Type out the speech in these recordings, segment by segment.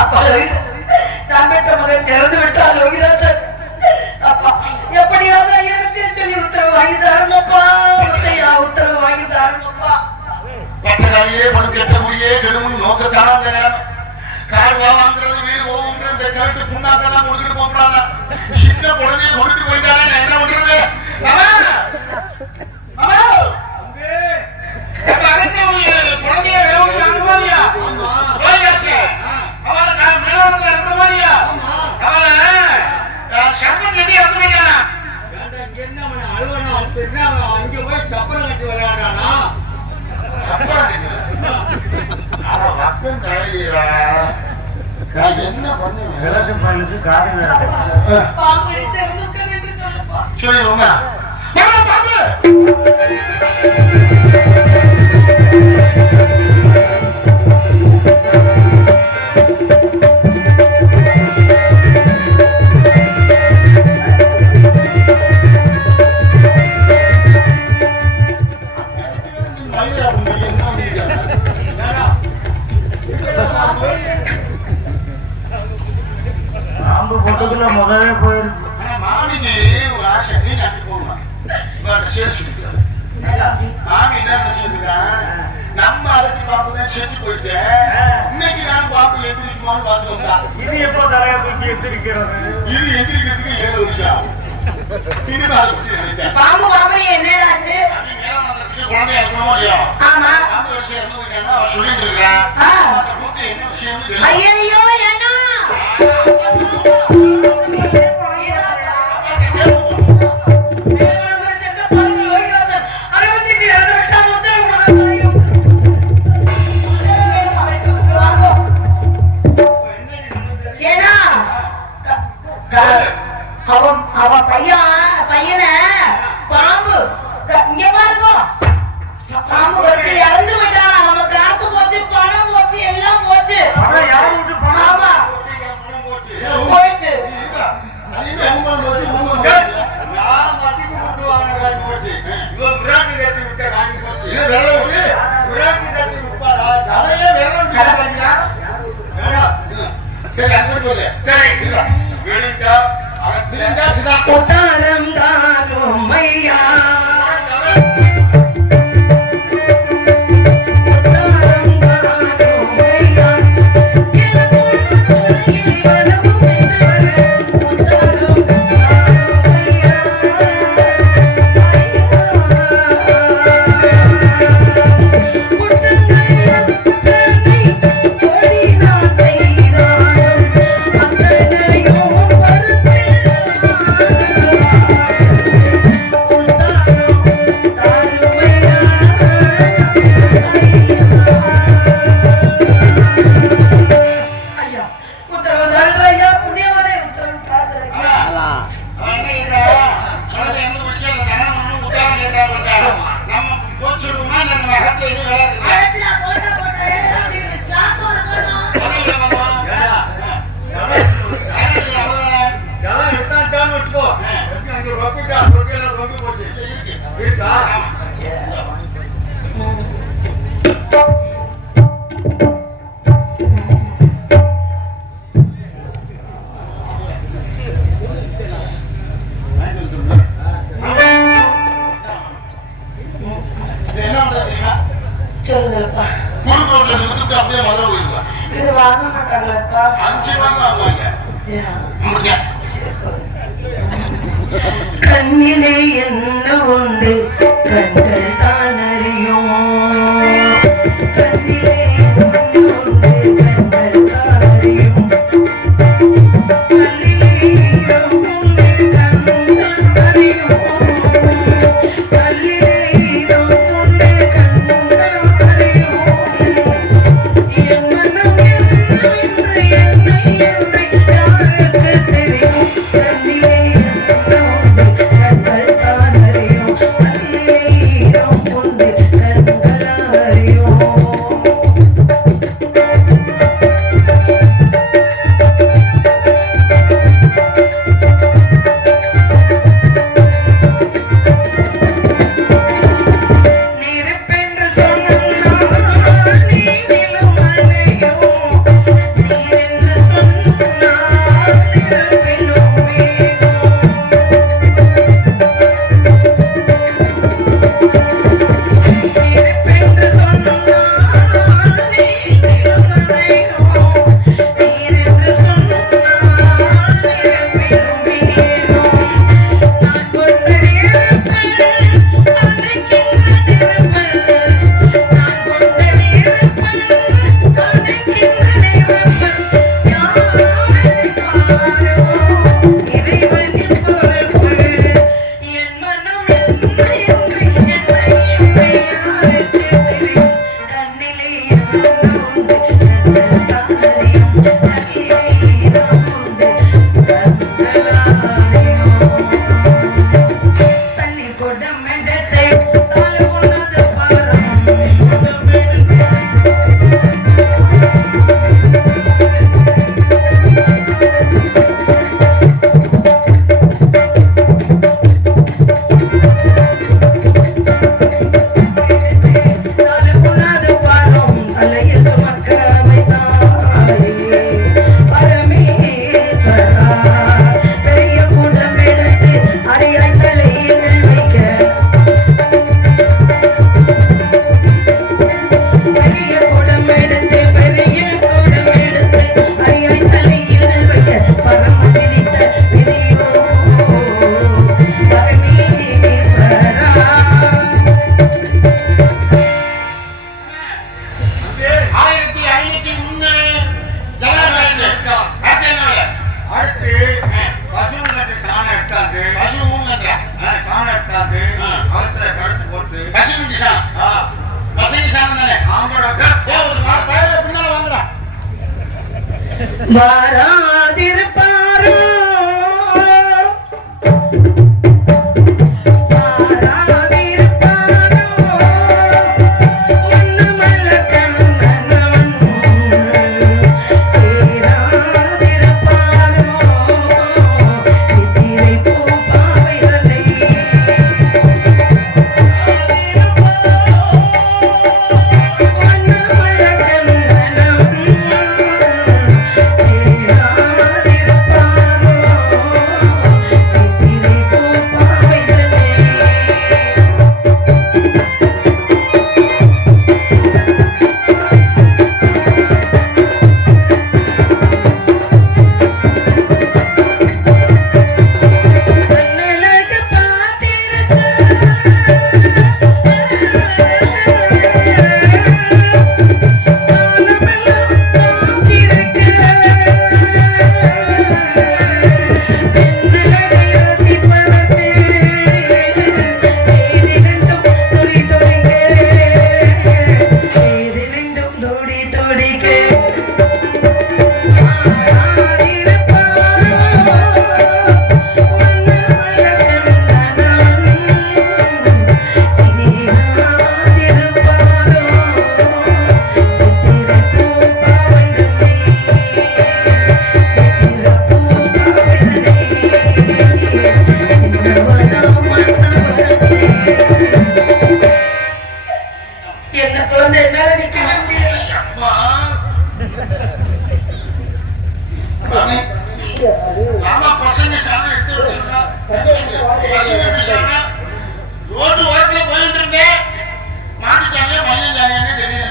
அப்பா நான் பெற்ற மகன் இறந்து விட்டால் யோகிதாசன். அப்பா எப்படியாவது ஐயனத்தில் சொல்லி உத்தரவு வாங்கி தாருமப்பா. முத்தையா உத்தரவு வாங்கி தாருமப்பா. பட்டதாரியே பணம் கெட்டக்கூடிய கெடுமுன் நோக்கத்தான அந்த நேரம் கார் வாங்கிறது வீடு போகுங்கிற இந்த கரெக்ட் புண்ணாக்கெல்லாம் கொடுத்துட்டு போறாங்க. சின்ன குழந்தைய கொண்டுட்டு போயிட்டாங்க. நான் என்ன பண்றது? குழந்தைய அனுமாரியா சர்வம் கட்டி என்ன அழுவனா அங்க போய் சப்பரம் கட்டி விளையாடுறானா? என்ன சொல்லுங்க. முதலே போயிருச்சு. மாமிக்கு ஒரு ஆசை நீ நட்டு போகணும். மாமி என்ன நினைச்சிருக்கா? நம்ம அடுத்து பாப்புதான் செஞ்சு போயிட்டேன். இன்னைக்கு நான் பாப்பு எந்திரிக்குமான்னு பார்த்து வந்தா. இது எப்போ தலையா தூக்கி எந்திரிக்கிறது? இது எந்திரிக்கிறதுக்கு 7 வருஷம். பாம்பு பாம்பு என்னடாச்சு? குழந்தைய இருக்கணும் இல்லையா? ஆமா. பாம்பு விஷயம் இருந்து போயிட்டாங்க. அவ சொல்லிட்டு இருக்கா. என்ன விஷயம்? ஐயோ என்ன அவ பையனை பாம்பு இங்க பாருங்க பாம்பு வச்சு இறந்து விட்டானா. நம்ம காசு போச்சு, பணம் போச்சு, எல்லாம் போச்சு. ஆமா போயிடுச்சு. சரி உத்தாரம் தாரும் ஐயா சொல்லுங்கப்பா. குறுக்கோட்ல நிறுத்திட்டு அப்படியே மதுரை போயிருந்தா. இது வாங்க மாட்டாங்களப்பா. 5 ரூபாய்க்கு வாங்குவாங்க. கண்ணிலே என்ன உண்டு கண்கள் தான் அறியும். கண்ணிலே என்ன உண்டு கண்கள் தான் அறியும். கண்ணிலே ஈரம் உண்டு கண்கள் அறியும். கண்ணிலே ஈரம் உண்டு கண்கள் அறியும். என் மனம் என்னவென்று என்னை யாருக்கு தெரியும். கண்ணிலே என்ன உண்டு கண்கள் தான் அறியும். கண்ணிலே ஈரம் உண்டு கண்கள் அறியும். வாராதிருப்பாரோ ரோட்டு ஓரத்துல போயிட்டு இருந்தேன், மாட்டுச்சாங்க பையன் தெரியல.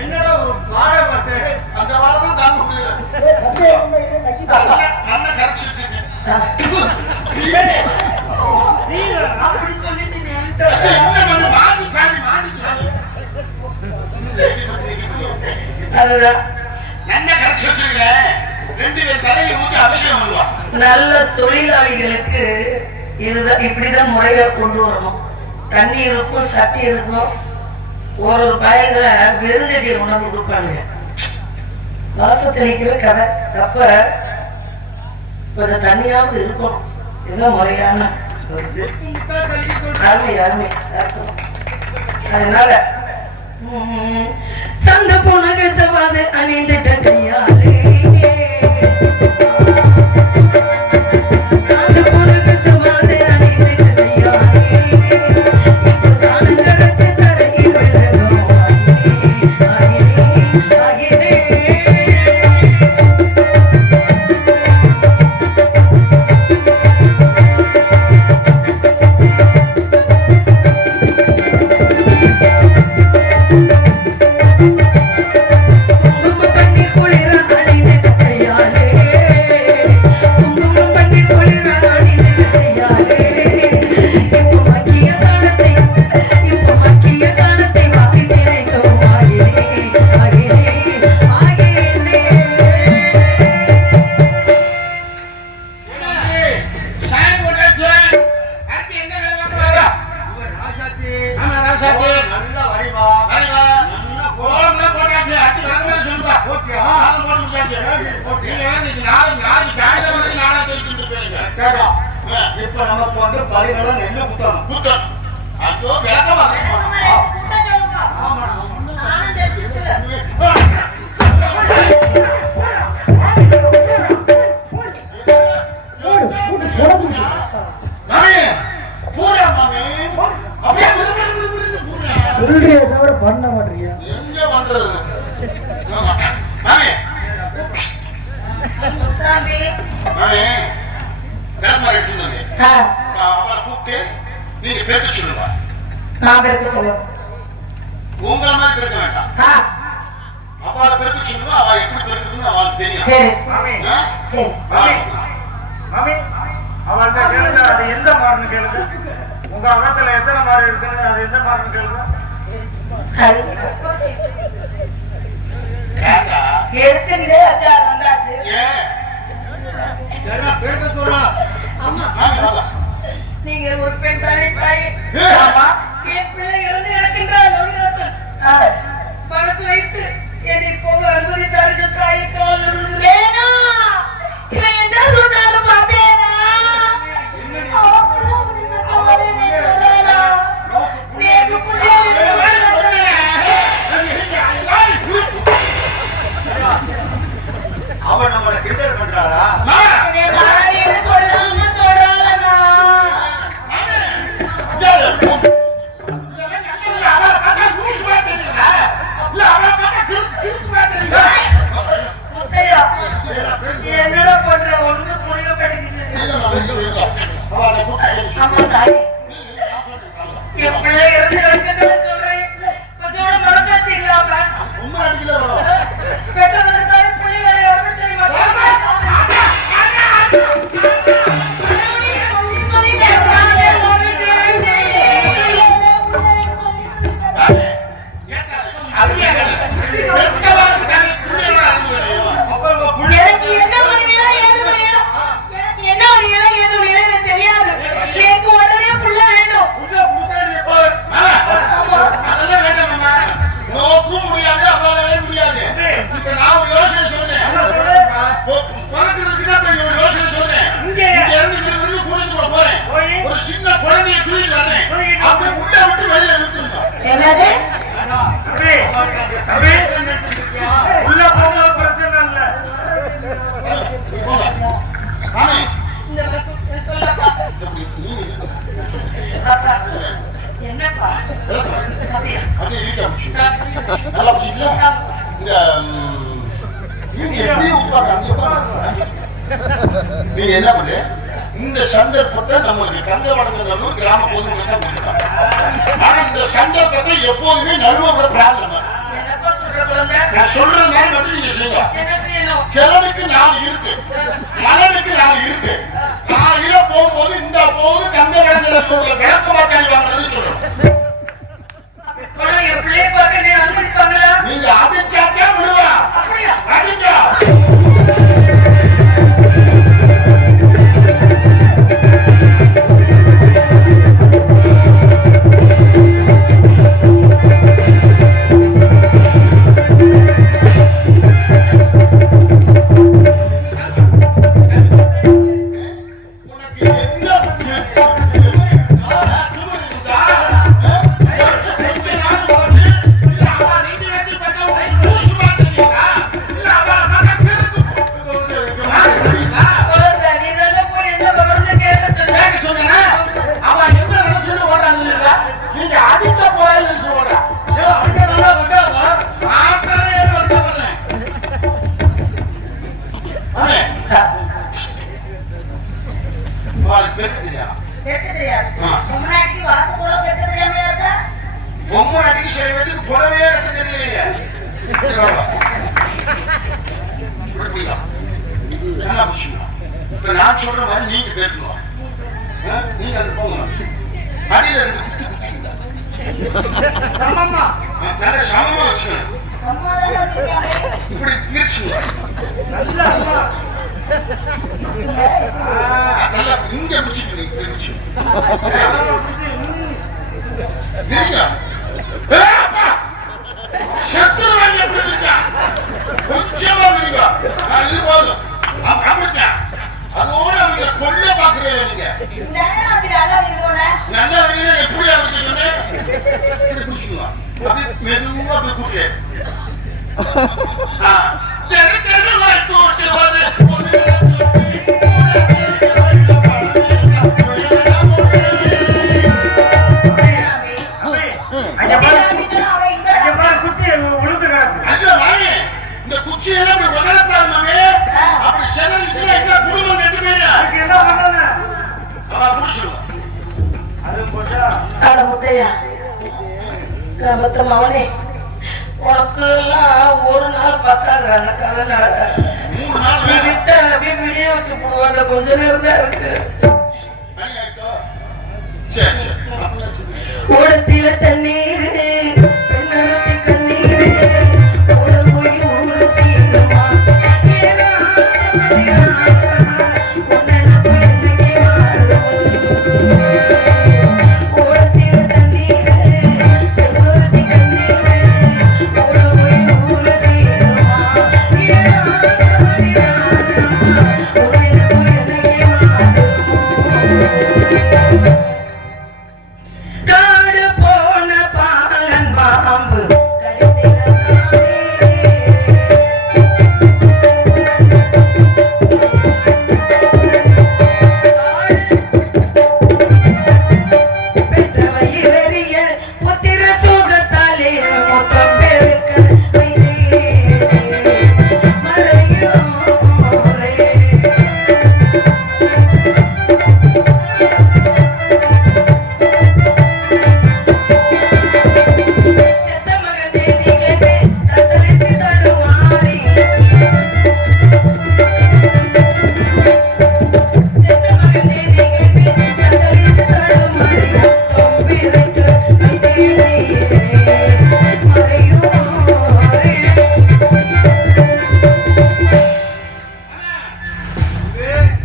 என்னடா ஒரு வாழை பார்த்து அந்த வாழை தான் தாங்க முடியல. நல்லா கரைச்சி வச்சிருக்கேன். அப்படி சொல்லிட்டு நீ அதுதான் நல்லா கரைச்சி வச்சிருக்கேன். 2 பேர் தலையை ஊற்றி அபிஷேகம் பண்ணுவான். நல்ல தொழிலாளிகளுக்கு இதுதான் இப்படிதான் முறையா கொண்டு வரணும். தண்ணி இருக்கும், சட்டி இருக்கும். ஒரு பயல்களை வெறுஞ்சட்டியை கொண்டாந்து கொடுப்பாங்க. வாசத்தில் நிற்கிற கதை. அப்ப கொஞ்சம் தண்ணியாவது இருக்கணும். இதுதான் முறையான ஒரு இது. அருமை அதனால சந்த போனக சவாது அணிந்துட்ட கையாலே ராசாத்தி நல்லா வரிவா வரிவா. நல்லா கோலம்லாம் போட்டாச்சு. அடுத்து வரணும்னு சொல்லுப்பா. போட்டியா நானும் போட்டு முடிச்சாச்சு. போட்டியா நீங்க வந்து நாளைக்கு சாயந்தரம் வரைக்கும் நானா தெரிவிச்சுட்டு இருப்பீங்க. சரி இப்ப நமக்கு வந்து பரிவெல்லாம் நெல்லு குத்தணும் கூட்டம். அதோ விளக்கமா இருக்குமா? ஆமா நானும் தெரிஞ்சுக்கிறேன். மாமி, பூரா மாமி. அப்படியே பூரா. சொல்றியே தவிர பண்ண மாட்டீங்க. எங்க பண்றது? ஆமா. மாமி, சாமி. மாமி, விளக்கமா எடுத்துருந்தேன். ஆ, அவளை கூப்பிட்டு நீங்க பேக்க சொல்லுங்க. நான் பேருக்கு சொல்லுவேன். உங்களை மாதிரி பேக்க வேண்டாம். ஆ, அவளை பேக்க சொல்லுங்க. அவ எப்படி பேக்குதுன்னு அவளுக்கு தெரியும். சரி மாமி ஆ? சரி. மாமி அவள்கிட்ட கேளுங்க அது எந்த மாறுன்னு கேளுங்க உங்க அகத்துல எத்தனை மாறு இருக்குன்னு அது எந்த மாறுன்னு கேளுங்க அது கேட்டா? எடுத்துட்டு அச்சார் வந்தாச்சு. ஏன்? என்ன பேருக்கு சொல்லலாம் ஆமா, மாமி வாங்க. நீங்க ஒரு பெண் தானே தாய். ஏ. ஆமா, என் பிள்ளை இறந்து கிடக்கின்றார் லோகிதாசன். மனசு வைத்து என்னை போக அனுமதித்தார்கள் தாய். கால் வேணாம், இவன் என்ன சொன்னாலும் பார்த்தேனா? நேற்று புள்ளியா அவன் நம்மளை கிண்டல் பண்றாளா என்னடா பண்ற ஒண்ணு புரிய கிடைக்குது. அவளை கூப்பிட்டு ஆமா தாய், என் பிள்ளை இறந்து கிடக்குன்னு சொல்றேன். கொஞ்சோட மனசாட்சி இல்லாம உண்மை அடிக்கல. பெற்றவர்கள் தாய் பிள்ளைகளை யாருமே தெரியுமா? எனக்கு என்ன வழியா ஏது வழியா எனக்கு என்ன வழியா ஏது வழியா எனக்கு தெரியாது. எனக்கு உடனே புள்ள வேண்டும். நோக்கும் முடியாது, அவளாலே முடியாது. இப்ப நான் ஒரு யோசனை சொன்னேன். பிறக்கிறதுக்கு தான் ஒரு யோசனை சொன்னேன். இங்க இருந்து இருந்து கூட்டிட்டு போறேன். ஒரு சின்ன குழந்தைய தூக்கிட்டு வரேன். அப்படி உள்ள விட்டு வெளியில விட்டுருங்க. என்னது? உள்ள போக பிரச்சனை இல்ல சாமி, இந்த சொல்லப்பா. என்னப்பா? அப்படியா? அப்படியே இருக்க ஆரம்பிச்சு. நல்லா பிடிச்சிக்கல? இந்த நீங்க எப்படி உட்கார்ந்து அங்கே உட்கார்ந்து நீங்க என்ன பண்ணு? இந்த சந்தர்ப்பத்தை நம்மளுக்கு கந்த வடங்கிறது கிராம பொதுமக்கள் தான் கொடுத்தாங்க. ஆனா இந்த சந்தர்ப்பத்தை எப்போதுமே நழுவ ப்ராப்ளம். என்னப்பா சொல்ற குழந்தை? நான் சொல்ற மாதிரி மட்டும் நீங்க செய்யுங்க. என்ன செய்யணும்? கிழனுக்கு நான் இருக்கு, மகனுக்கு நான் இருக்கு. காலையில போகும்போது இந்த போது கந்த வடங்கிறது விளக்க மாட்டாங்க வாங்குறதுன்னு சொல்றோம். ஆனா என் பிள்ளைய பார்க்க நீ அனுமதிப்பாங்களா? நீங்க அடிச்சாத்தே விடுவா. அப்படியா? அடிங்க. நான் சொல்ற மாதிரி நீங்க பேசணும். நீங்க அது போங்க. அடியில ரெண்டு குட்டி குட்டிங்க. சமமா நல்ல சமமா வச்சுக்கணும். இப்படி பிரிச்சுங்க. நல்லா நல்லா இங்க பிடிச்சிக்கணும். இப்படி பிடிச்சிக்கணும். இருங்க. அப்படி கூட்டு தெரு தெருவாய் தோட்டுவது இந்த குச்சியெல்லாம் அப்படி உடனே அப்படி செலவு எங்க குடும்பம் கெட்டு போயிரு என்ன பண்ண அவன் குடிச்சிடுவான். அது போச்சா அட முத்தையா மவனே உனக்கு எல்லாம் ஒரு நாள் பத்தாது அந்த கதை நடக்க 3 நாள் நீ விட்ட அப்படியே விடிய வச்சு போடுவாங்க கொஞ்ச நேரம் தான் இருக்கு சரி சரி ஓடத்தில தண்ணீர் பெண்ணத்தி கண்ணீர் ஓட போய் ஊரு சீக்கிரமா ஓடத்தில தண்ணீர் பெண்ணத்தி கண்ணீர் ஓட போய் ஊரு சீக்கிரமா காடு போன பாலன் பாம்பு பெற்ற வயிறறிய புத்திர சோகத்தாலே மொத்தம் பெருக்க மறையோ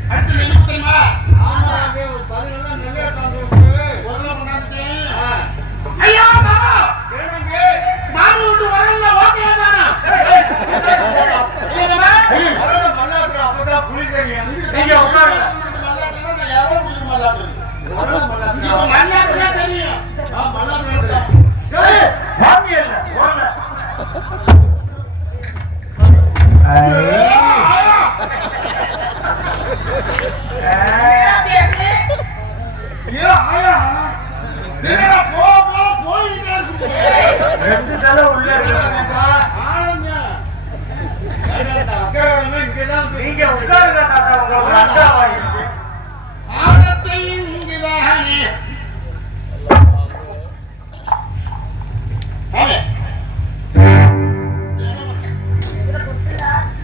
அடுத்து என்ன தெரியுமா ஐயா மாடு விட்டு வரல ஓகே தானா நீங்க உட்காருங்க மல்லாக்கு தெரியும் மாமி இல்ல போல ரெண்டு தலை உள்ள நீங்க உட்காருங்க தாத்தா உங்களுக்கு அண்டா வாங்கிருக்கு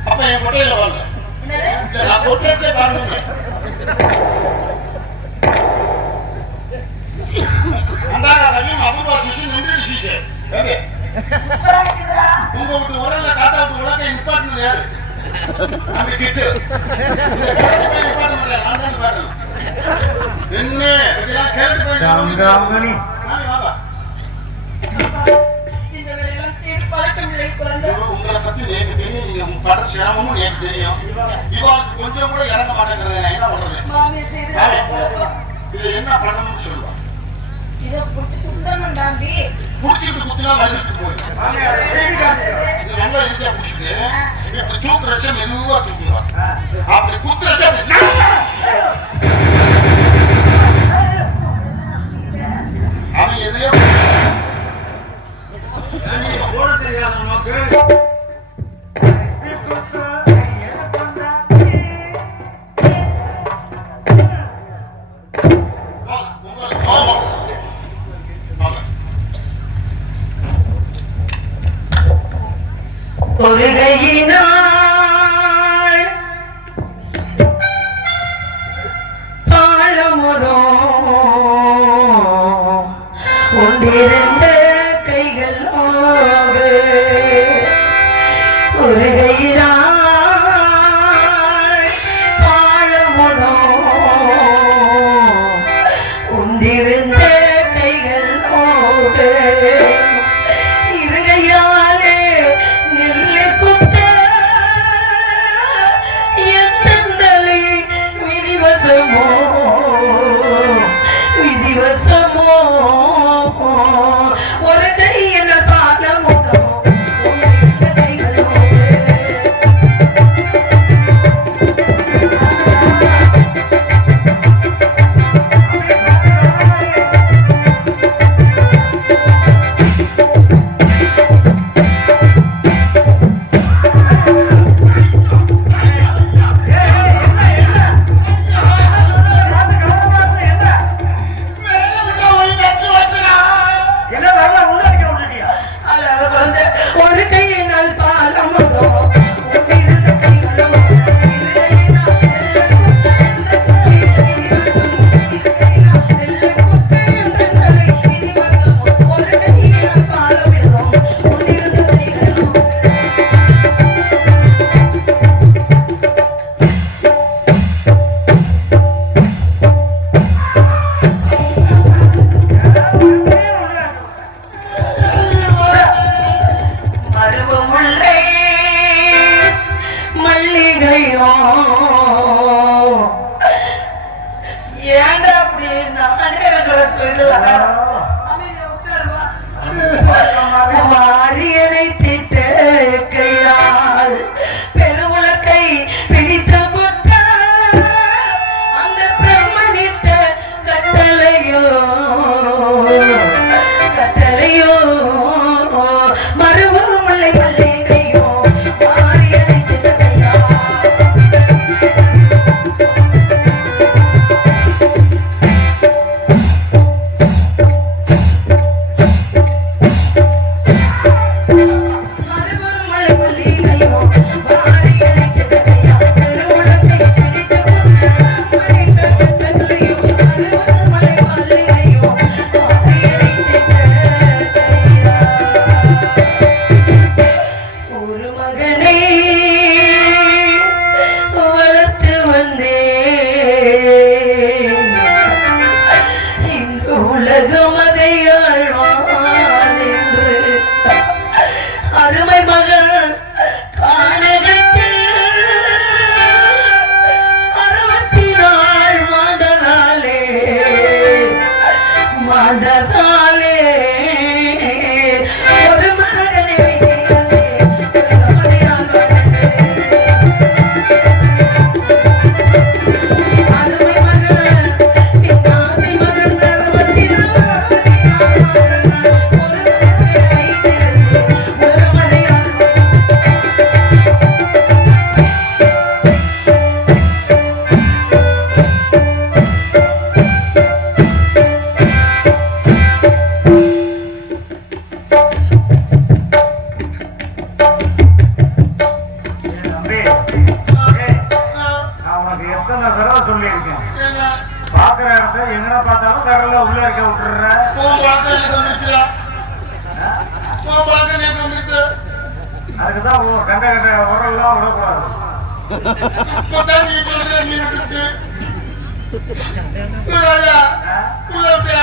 அப்ப என் கொட்டையில வாங்க நான் கொட்டையே பாருங்க அந்த அபூர்வா சிசு நின்று சிசு உங்க விட்டு உரல்ல தாத்தா விட்டு உலக நிப்பாட்டினது யாரு அந்த கிட்டு என்ன இதெல்லாம் கேட்டு தங்கமணி இந்த வேலையெல்லாம் செய்து பழக்கமில்லை குழந்தை உங்களை பத்தி எனக்கு தெரியும் நீங்க உங்க பட சிரமமும் எனக்கு தெரியும் இவாளுக்கு கொஞ்சம் கூட இறங்க மாட்டேங்கிறது நான் என்ன பண்றது மாமியை செய்து இது என்ன பண்ணணும்னு சொல்லுவா இதை புடிச்சு குத்தணும் தாண்டி புடிச்சிட்டு குத்தினா வலிட்டு போயிடும் மாமி அதை செய்தி காமிக்கிறேன் இது நல்லா இருக்கியா புடிச்சிட்டு இப்படி தூக்குறச்ச மெதுவா தூக்குங்க அப்படி குத்துறச்ச அவன் எதையோ போட தெரியாத நமக்கு உங்களுக்கு கோபம் பொருகையினாள் பாழமுதம் உண்டிருந்த கைகள் நோகு பொருகையினாள் பாழமுதம் உண்டிருந்த கைகள் நோகு இருகையாலே நெல்லு குத்த கண்ட கண்ட உரல்லாம் விடக்கூடாது. இப்பதான் நீ சொல்ற நீ விட்டுட்டு ராஜா உள்ள விட்டு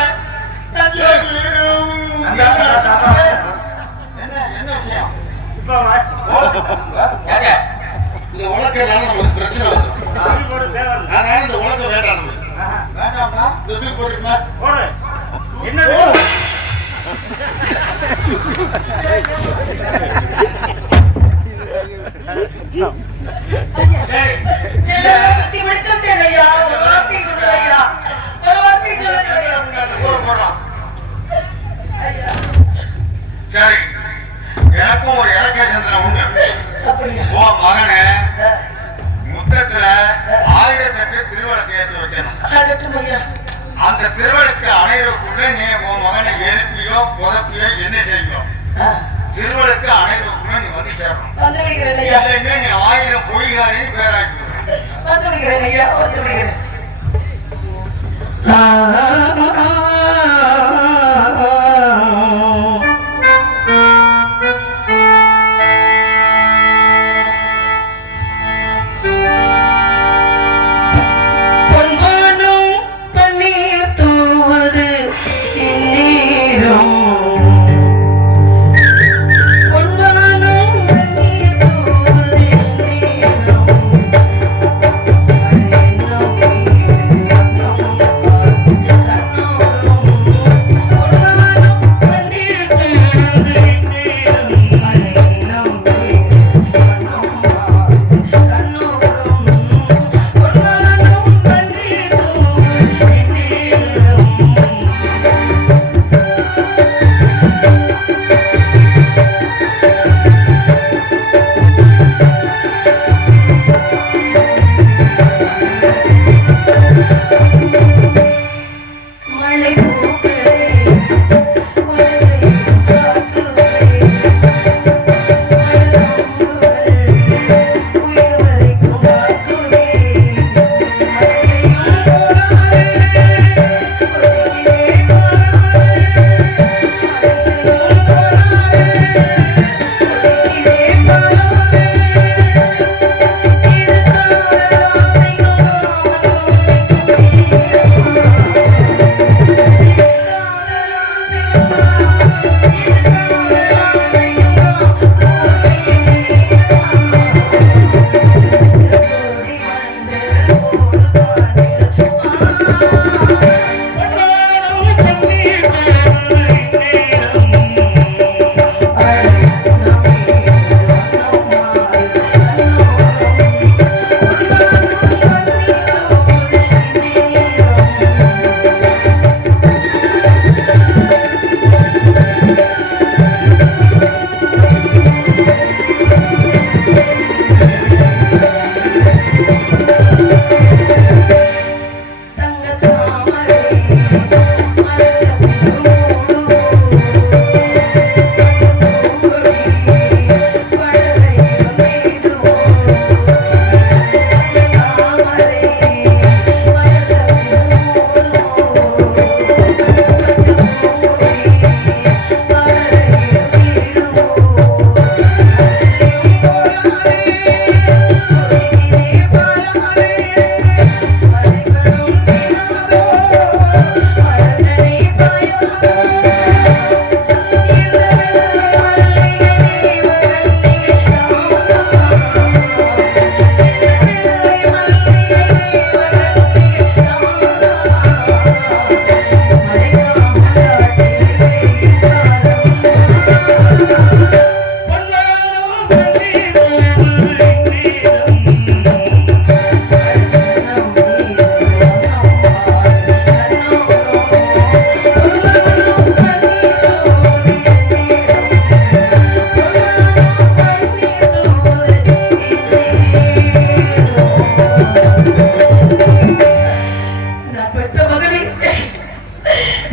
என்ன விஷயம் இப்ப இந்த உலகனால நமக்கு பிரச்சனை வரும். போட தேவையில்லை. அதனால இந்த உலகம் வேண்டாம் நமக்கு. வேண்டாம்னா இந்த தூக்கி போட்டுருமா போடு. என்னது பத்தி முடிச்சிருக்கேன் ஐயா. ஒரு வார்த்தை கொடுங்க ஐயா. ஒரு வார்த்தை சொல்லுங்க ஐயா. சரி, எனக்கும் ஒரு இலக்கிய சிந்தனை உண்டு. அப்படியா? உன் மகனை முத்தத்துல 1008 திருவிளக்கு ஏற்றி வைக்கணும். ஆகட்டும் ஐயா. அந்த திருவிளக்கு அணைவதற்குள்ள நீ உன் மகனை எழுப்பியோ புதப்பியோ என்ன செய்யும்? திருவிளக்கு அணைவதற்குள்ள நீ வந்து சேரணும். வந்து விடுகிறேன் ஐயா. இல்லைன்னா நீ 1000 பொய்காரின்னு பேராக்கி வந்து விடுகிறேன் ஐயா. வந்து விடுகிறேன்.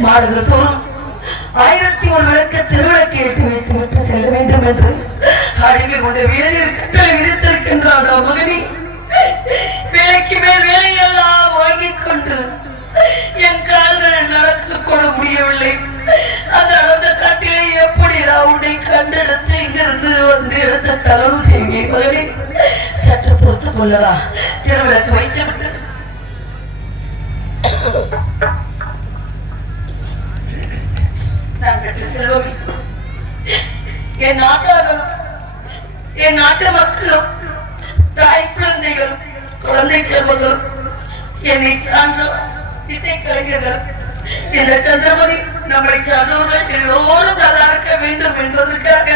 மாடுகள் தோறும் 1001 விளக்க திருவிளக்கு ஏற்றி வைத்து விட்டு செல்ல வேண்டும் என்று அடிமை கொண்ட வேலையில் கட்டளை விதித்திருக்கின்றான் மகனி. வேலைக்கு மேல் வேலையெல்லாம் வாங்கிக் கொண்டு என் கால்கள் நடக்க கூட முடியவில்லை. அந்த அளந்த காட்டிலே எப்படி நான் உன்னை கண்டெடுத்து இங்கிருந்து வந்து எடுத்த தளவு செய்வேன் மகனே. சற்று பொறுத்து கொள்ளலாம். திருவிளக்கு வைத்து விட்டு நான் பெற்ற செல்வமே, என் நாட்டார்களும் என் நாட்டு மக்களும் தாய் குழந்தைகளும் குழந்தை செல்வங்களும் என்னை சார்ந்த இசை கலைஞர்கள் இந்த சந்திரமதி நம்மை சார்ந்தவர்கள் எல்லோரும் நல்லா இருக்க வேண்டும் என்பதற்காக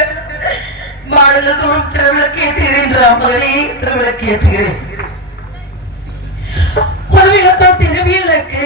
மாடல தோறும் திருவிளக்கு ஏற்றுகிறேன். மகனே, திருவிளக்கு ஏற்றுகிறேன். ஒரு விளக்கம் திருவிளக்கு